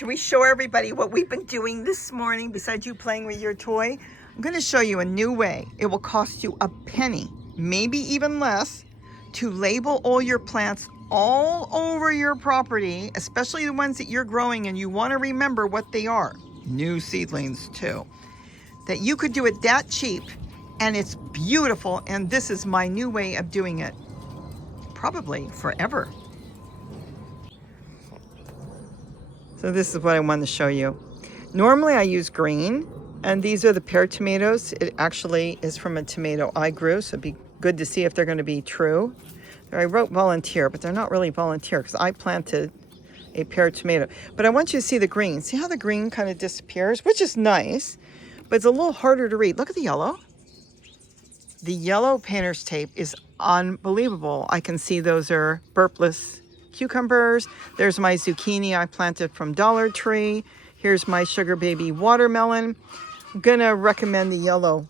should we show everybody what we've been doing this morning besides you playing with your toy? I'm going to show you a new way. It will cost you a penny, maybe even less, to label all your plants all over your property, especially the ones that you're growing and you want to remember what they are. New seedlings too. That you could do it that cheap, and it's beautiful, and this is my new way of doing it. Probably forever. So this is what I wanted to show you. Normally I use green, and these are the pear tomatoes. It actually is from a tomato I grew, so it'd be good to see if they're going to be true. I wrote volunteer, but they're not really volunteer because I planted a pear tomato. But I want you to see the green. See how the green kind of disappears, which is nice, but it's a little harder to read. Look at the yellow. The yellow painter's tape is unbelievable. I can see those are burpless cucumbers. There's my zucchini I planted from Dollar Tree. Here's my sugar baby watermelon. I'm gonna recommend the yellow.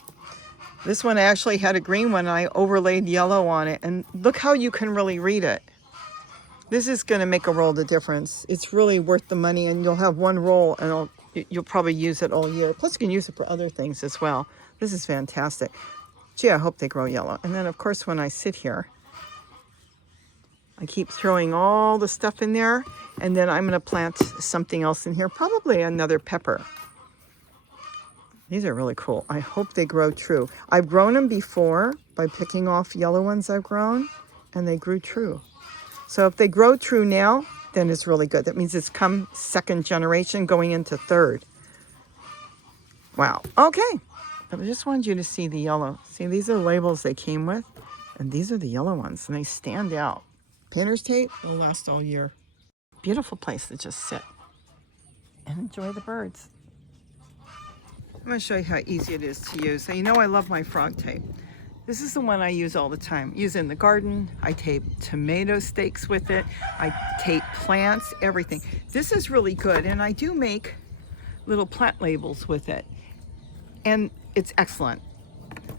This one actually had a green one. I overlaid yellow on it, and look how you can really read it. This is gonna make a world of difference. It's really worth the money, and you'll have one roll and you'll probably use it all year. Plus you can use it for other things as well. This is fantastic. Gee, I hope they grow yellow. And then of course when I sit here, I keep throwing all the stuff in there, and then I'm gonna plant something else in here, probably another pepper. These are really cool. I hope they grow true. I've grown them before by picking off yellow ones I've grown, and they grew true. So if they grow true now, then it's really good. That means it's come second generation going into third. Wow, okay. I just wanted you to see the yellow. See, these are labels they came with, and these are the yellow ones, and they stand out. Painter's tape will last all year. Beautiful place to just sit and enjoy the birds. I'm going to show you how easy it is to use. So you know I love my frog tape. This is the one I use all the time. Use it in the garden. I tape tomato stakes with it. I tape plants, everything. This is really good, and I do make little plant labels with it. And it's excellent.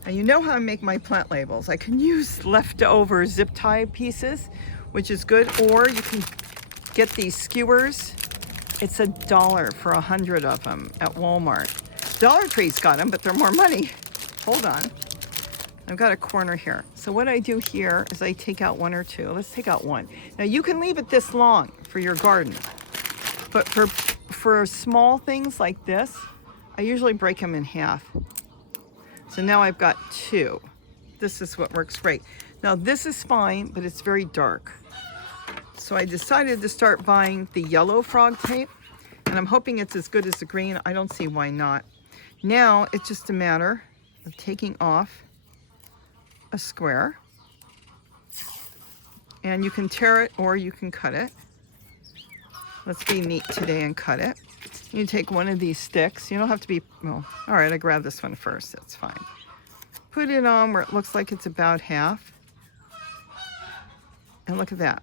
Now you know how I make my plant labels. I can use leftover zip tie pieces, which is good, or you can get these skewers. It's $1 for 100 of them at Walmart. Dollar Tree's got them, but they're more money. Hold on. I've got a corner here. So what I do here is I take out one or two. Let's take out one. Now you can leave it this long for your garden, but for small things like this, I usually break them in half. So now I've got two. This is what works great. Now this is fine, but it's very dark. So I decided to start buying the yellow frog tape, and I'm hoping it's as good as the green. I don't see why not. Now it's just a matter of taking off a square, and you can tear it or you can cut it. Let's be neat today and cut it. You take one of these sticks. You don't have to be, well, all right, I grabbed this one first. That's fine. Put it on where it looks like it's about half. And look at that.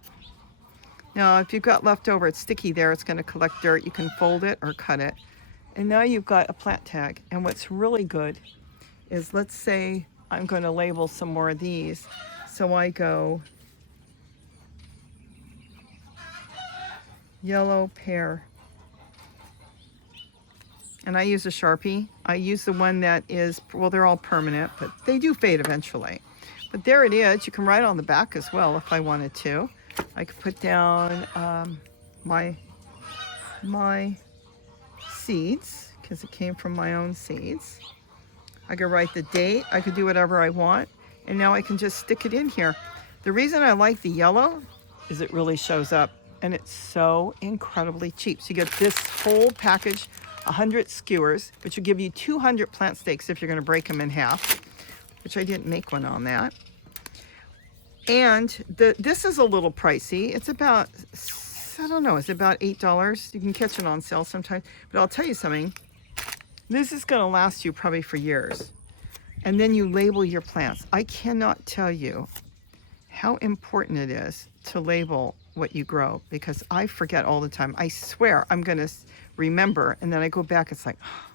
Now, if you've got leftover, it's sticky there. It's going to collect dirt. You can fold it or cut it. And now you've got a plant tag. And what's really good is, let's say I'm going to label some more of these. So I go yellow pear. And I use a Sharpie. I use the one that is, well, they're all permanent, but they do fade eventually. But there it is. You can write on the back as well if I wanted to. I could put down my seeds, because it came from my own seeds. I could write the date. I could do whatever I want. And now I can just stick it in here. The reason I like the yellow is it really shows up, and it's so incredibly cheap. So you get this whole package, 100 skewers, which will give you 200 plant stakes if you're going to break them in half, which I didn't make one on that. And this is a little pricey. It's about, I don't know, it's about $8. You can catch it on sale sometimes. But I'll tell you something. This is going to last you probably for years. And then you label your plants. I cannot tell you how important it is to label what you grow, because I forget all the time. I swear I'm going to remember, and then I go back. It's like, oh,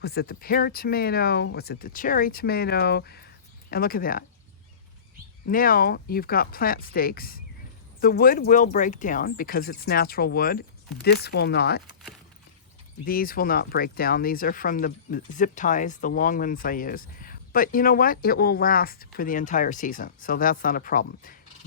was it the pear tomato? Was it the cherry tomato? And look at that. Now you've got plant stakes. The wood will break down because it's natural wood. This will not. These will not break down. These are from the zip ties, the long ones I use. But you know what? It will last for the entire season, so that's not a problem.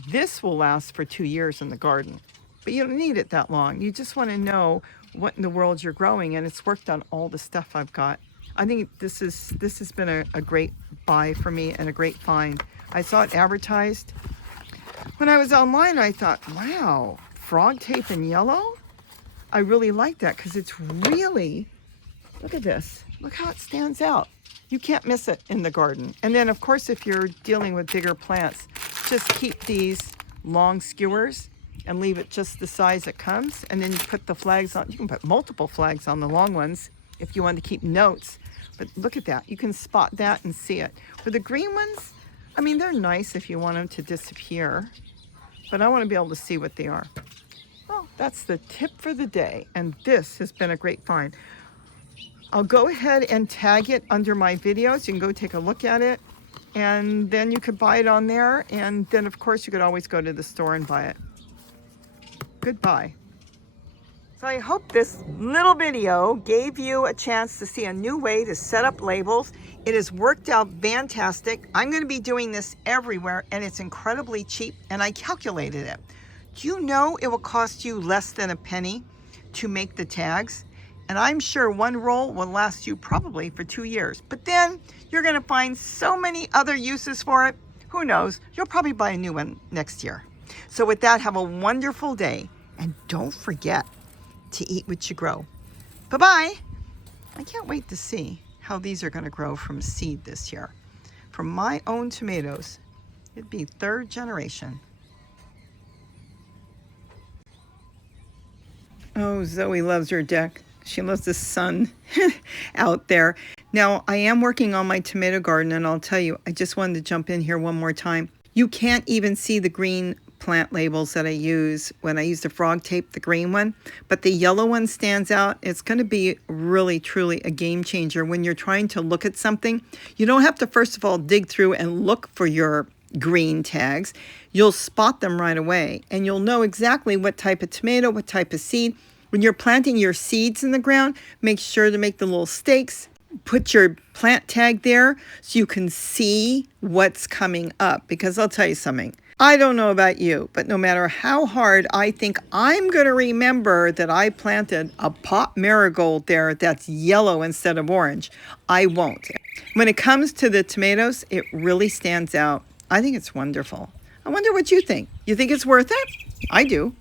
This will last for 2 years in the garden, but you don't need it that long. You just want to know what in the world you're growing, and it's worked on all the stuff I've got. I think this has been a great buy for me and a great find. I saw it advertised when I was online. I thought, wow, frog tape in yellow? I really like that because it's really, look at this. Look how it stands out. You can't miss it in the garden. And then, of course, if you're dealing with bigger plants, just keep these long skewers and leave it just the size it comes. And then you put the flags on. You can put multiple flags on the long ones if you want to keep notes. But look at that. You can spot that and see it. For the green ones, I mean, they're nice if you want them to disappear. But I want to be able to see what they are. Well, that's the tip for the day. And this has been a great find. I'll go ahead and tag it under my videos. You can go take a look at it. And then you could buy it on there. And then, of course, you could always go to the store and buy it. Goodbye. So I hope this little video gave you a chance to see a new way to set up labels. It has worked out fantastic. I'm going to be doing this everywhere, and it's incredibly cheap, and I calculated it. Do you know it will cost you less than a penny to make the tags? And I'm sure one roll will last you probably for 2 years. But then you're going to find so many other uses for it. Who knows? You'll probably buy a new one next year. So with that, have a wonderful day. And don't forget to eat what you grow. Bye-bye. I can't wait to see how these are going to grow from seed this year. From my own tomatoes, it'd be 3rd generation. Oh, Zoe loves her deck. She loves the sun out there. Now, I am working on my tomato garden, and I'll tell you, I just wanted to jump in here one more time. You can't even see the green plant labels that I use when I use the frog tape, the green one, but the yellow one stands out. It's going to be really, truly a game changer when you're trying to look at something. You don't have to, first of all, dig through and look for your green tags. You'll spot them right away, and you'll know exactly what type of tomato, what type of seed. When you're planting your seeds in the ground, make sure to make the little stakes. Put your plant tag there so you can see what's coming up, because I'll tell you something. I don't know about you, but no matter how hard I think I'm going to remember that I planted a pot marigold there that's yellow instead of orange, I won't. When it comes to the tomatoes, it really stands out. I think it's wonderful. I wonder what you think. You think it's worth it? I do.